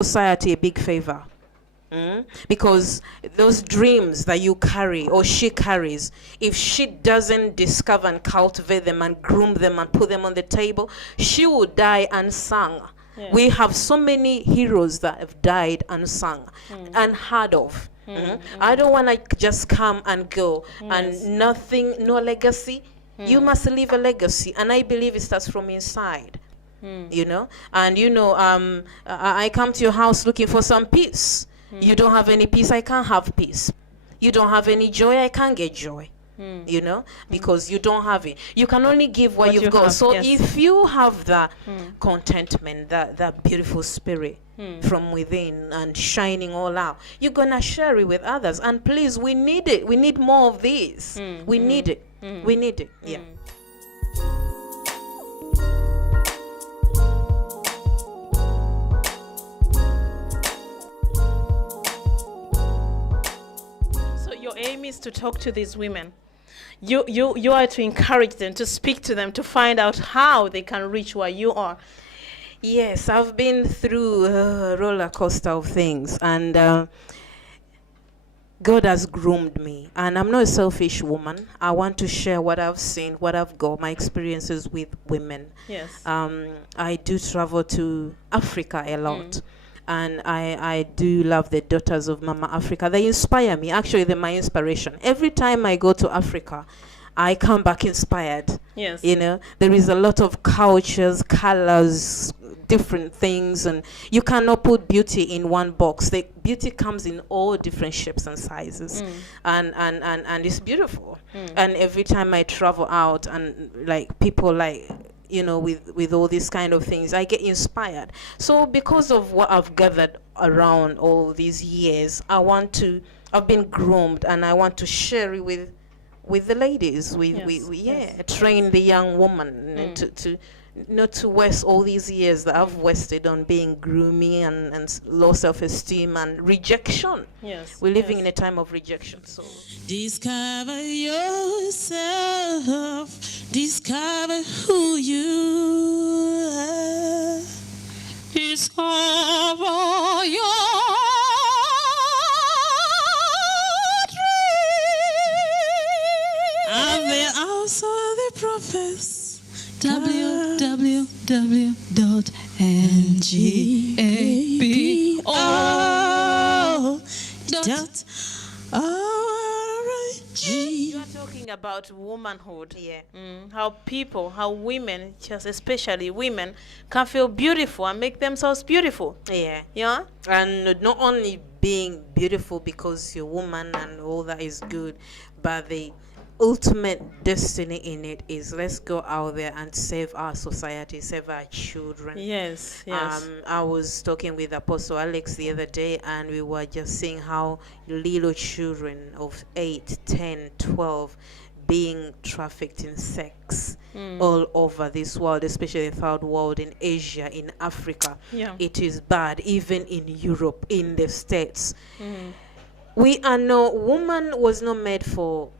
society a big favor. Because those dreams that you carry or she carries, if she doesn't discover and cultivate them and groom them and put them on the table, she will die unsung. Yeah. We have so many heroes that have died unsung, unheard of. I don't want to just come and go and nothing, no legacy. You must leave a legacy, and I believe it starts from inside. You know, and you know, I come to your house looking for some peace. You don't have any peace, I can't have peace. You don't have any joy, I can't get joy. You know, because you don't have it. You can only give what you've got. So if you have that contentment, that beautiful spirit from within and shining all out, you're gonna share it with others. And please, we need it. We need more of this. We need it. We need it. Yeah. Aim is to talk to these women. You are to encourage them, to speak to them, to find out how they can reach where you are. Yes, I've been through a roller coaster of things, and God has groomed me, and I'm not a selfish woman. I want to share what I've seen, what I've got, my experiences with women. Yes. I do travel to Africa a lot. And I do love the daughters of Mama Africa. They inspire me. Actually, they're my inspiration. Every time I go to Africa, I come back inspired. Yes. You know, there is a lot of cultures, colors, different things, and you cannot put beauty in one box. The beauty comes in all different shapes and sizes, and it's beautiful. And every time I travel out, and like people like, you know, with all these kind of things, I get inspired. So because of what I've gathered around all these years, I've been groomed, and I want to share it with the ladies, train the young woman to not to waste all these years that I've wasted on being grooming and low self-esteem and rejection. Yes. We're living in a time of rejection. So discover yourself, discover who you are, discover your dream. And there also the Prophetess. www.ngabo.org. You are talking about womanhood. yeah. How women, just especially women, can feel beautiful and make themselves beautiful. Yeah. Yeah. And not only being beautiful because you're a woman and all that is good, but the ultimate destiny in it is, let's go out there and save our society, save our children. Yes. I was talking with Apostle Alex the other day, and we were just seeing how little children of 8, 10, 12 being trafficked in sex all over this world, especially the third world, in Asia, in Africa. Yeah. It is bad, even in Europe, in the States. Woman was not made for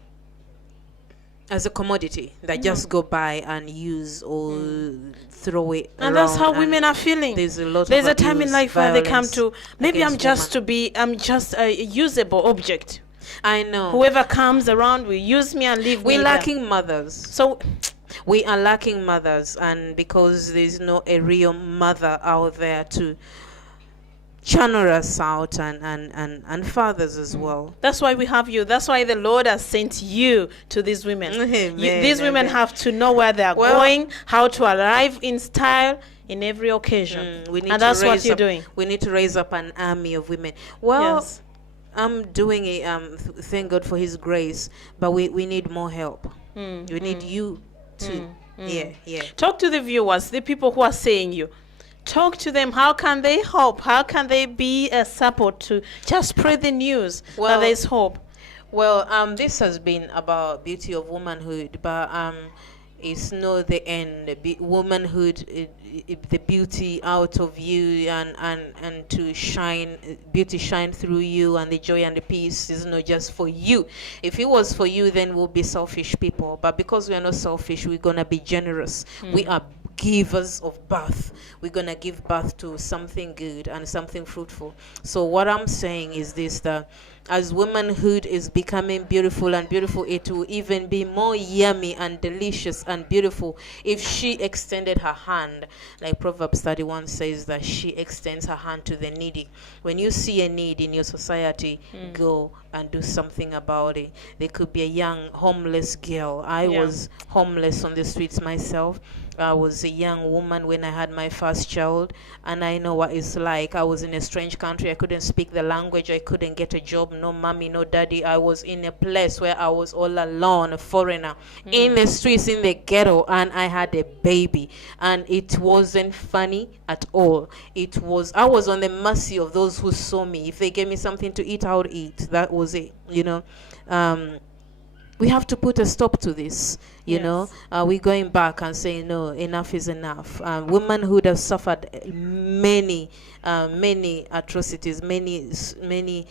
as a commodity that just go by and use or throw it and around. that's how women are feeling. There's a time in life where they come to, maybe I'm just a usable object. I know. Whoever comes around will use me and leave me. We're lacking mothers. So we are lacking mothers, and because there's no a real mother out there to channel us out, and fathers as well. That's why we have you. That's why the Lord has sent you to these women. These women have to know where they are going, how to arrive in style in every occasion. And that's what you're doing. We need to raise up an army of women. Well, yes. I'm doing it. Thank God for His grace, but we need more help. We need you to. Yeah. Talk to the viewers, the people who are saying you. Talk to them. How can they help? How can they be a support to just spread the news that there is hope? Well, this has been about beauty of womanhood, but it's not the end. Womanhood, the beauty out of you, and to shine, beauty shine through you, and the joy and the peace is not just for you. If it was for you, then we'll be selfish people. But because we are not selfish, we're gonna be generous. We are givers of birth. We're going to give birth to something good and something fruitful. So what I'm saying is this, that as womanhood is becoming beautiful and beautiful, it will even be more yummy and delicious and beautiful if she extended her hand. Like Proverbs 31 says that she extends her hand to the needy. When you see a need in your society, go and do something about it. There could be a young homeless girl. I was homeless on the streets myself. I was a young woman when I had my first child, and I know what it's like. I was in a strange country. I couldn't speak the language. I couldn't get a job. No mommy, no daddy. I was in a place where I was all alone, a foreigner, in the streets, in the ghetto, and I had a baby. And it wasn't funny at all. I was on the mercy of those who saw me. If they gave me something to eat, I would eat. That was it, we have to put a stop to this, you know. We're going back and saying, no, enough is enough. Womanhood has suffered many atrocities, many.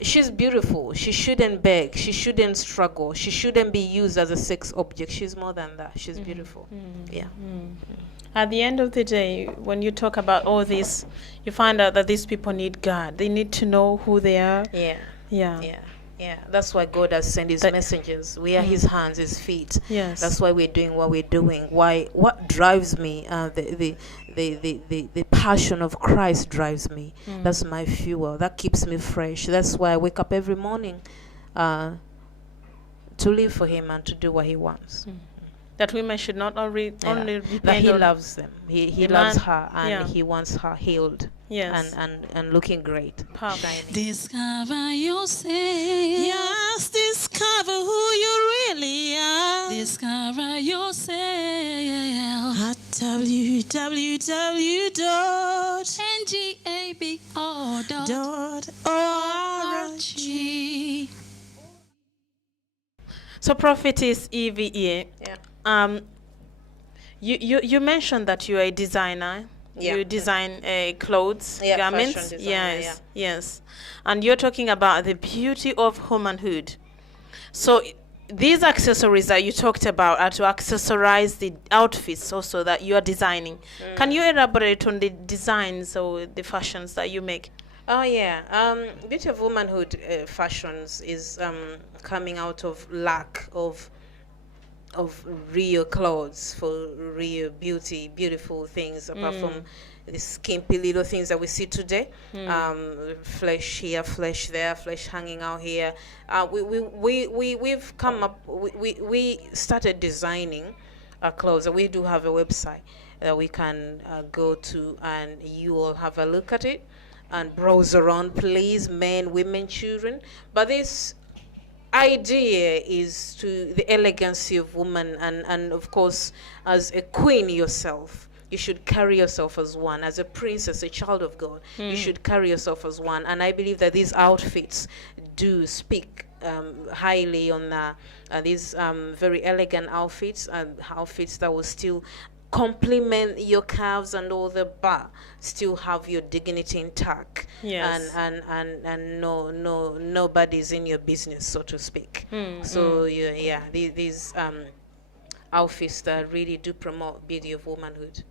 She's beautiful. She shouldn't beg. She shouldn't struggle. She shouldn't be used as a sex object. She's more than that. She's beautiful. Yeah. At the end of the day, when you talk about all this, you find out that these people need God. They need to know who they are. Yeah, that's why God has sent his messengers. We are his hands, his feet. Yes. That's why we're doing what we're doing. What drives me, the passion of Christ drives me. That's my fuel. That keeps me fresh. That's why I wake up every morning to live for him and to do what he wants. That women should not only depend that he on loves them. He loves her, and he wants her healed. Yes. And looking great. Shining. Discover yourself. Yes, discover who you really are. Discover yourself at www.ngabo.org. So, Prophetess Evie, you mentioned that you are a designer. You design clothes, garments. Fashion designer, Yes. And you're talking about the beauty of womanhood. So these accessories that you talked about are to accessorize the outfits also that you are designing. Can you elaborate on the designs or the fashions that you make? Oh yeah, beauty of womanhood fashions is coming out of lack of real clothes for real beautiful things, apart from the skimpy little things that we see today. Flesh here, flesh there, flesh hanging out here. We've come up. We started designing our clothes. We do have a website that we can go to, and you all have a look at it and browse around, please, men, women, children. But this idea is to the elegancy of woman, and of course, as a queen yourself, you should carry yourself as one. As a princess, a child of God, you should carry yourself as one. And I believe that these outfits do speak highly on these very elegant outfits, and outfits that will still complement your calves and all the, but still have your dignity intact. Yes. And nobody's in your business, so to speak. These outfits that really do promote beauty of womanhood.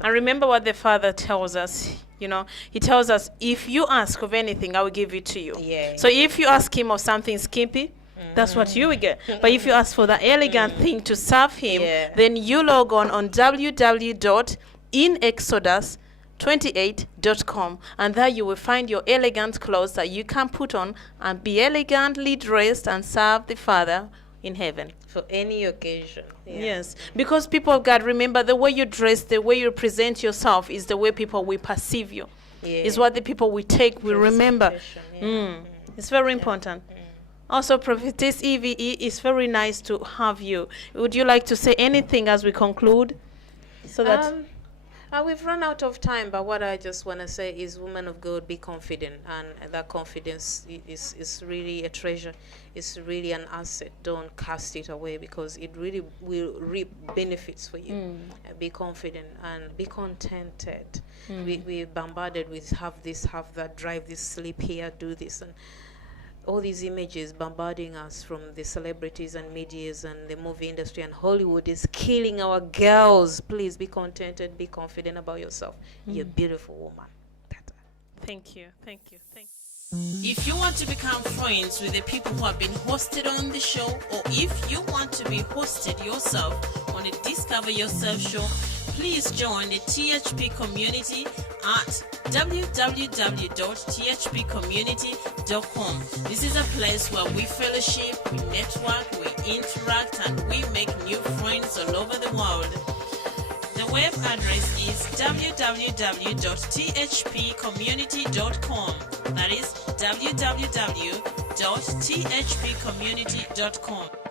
And remember what the Father tells us. He tells us, if you ask of anything, I will give it to you. So if you ask him of something skimpy, that's what you will get. But if you ask for the elegant thing to serve him, then you log on www.inexodus28.com, and there you will find your elegant clothes that you can put on and be elegantly dressed and serve the Father in heaven. For any occasion. Yes, because people of God, remember, the way you dress, the way you present yourself is the way people will perceive you. Is what the people will take, will remember. It's very important. Also, Prophetess Evie, it's very nice to have you. Would you like to say anything as we conclude? So that we've run out of time, but what I just want to say is, woman of God, be confident, and that confidence is really a treasure. It's really an asset. Don't cast it away, because it really will reap benefits for you. Be confident and be contented. We're bombarded with have this, have that, drive this, sleep here, do this, and all these images bombarding us from the celebrities and medias and the movie industry and Hollywood is killing our girls. Please be contented, be confident about yourself. You're a beautiful woman. Thank you. If you want to become friends with the people who have been hosted on the show, or if you want to be hosted yourself on the Discover Yourself show, please join the THP community at www.thpcommunity.com. This is a place where we fellowship, we network, we interact, and we make new friends all over the world. The web address is www.thpcommunity.com. That is www.thpcommunity.com.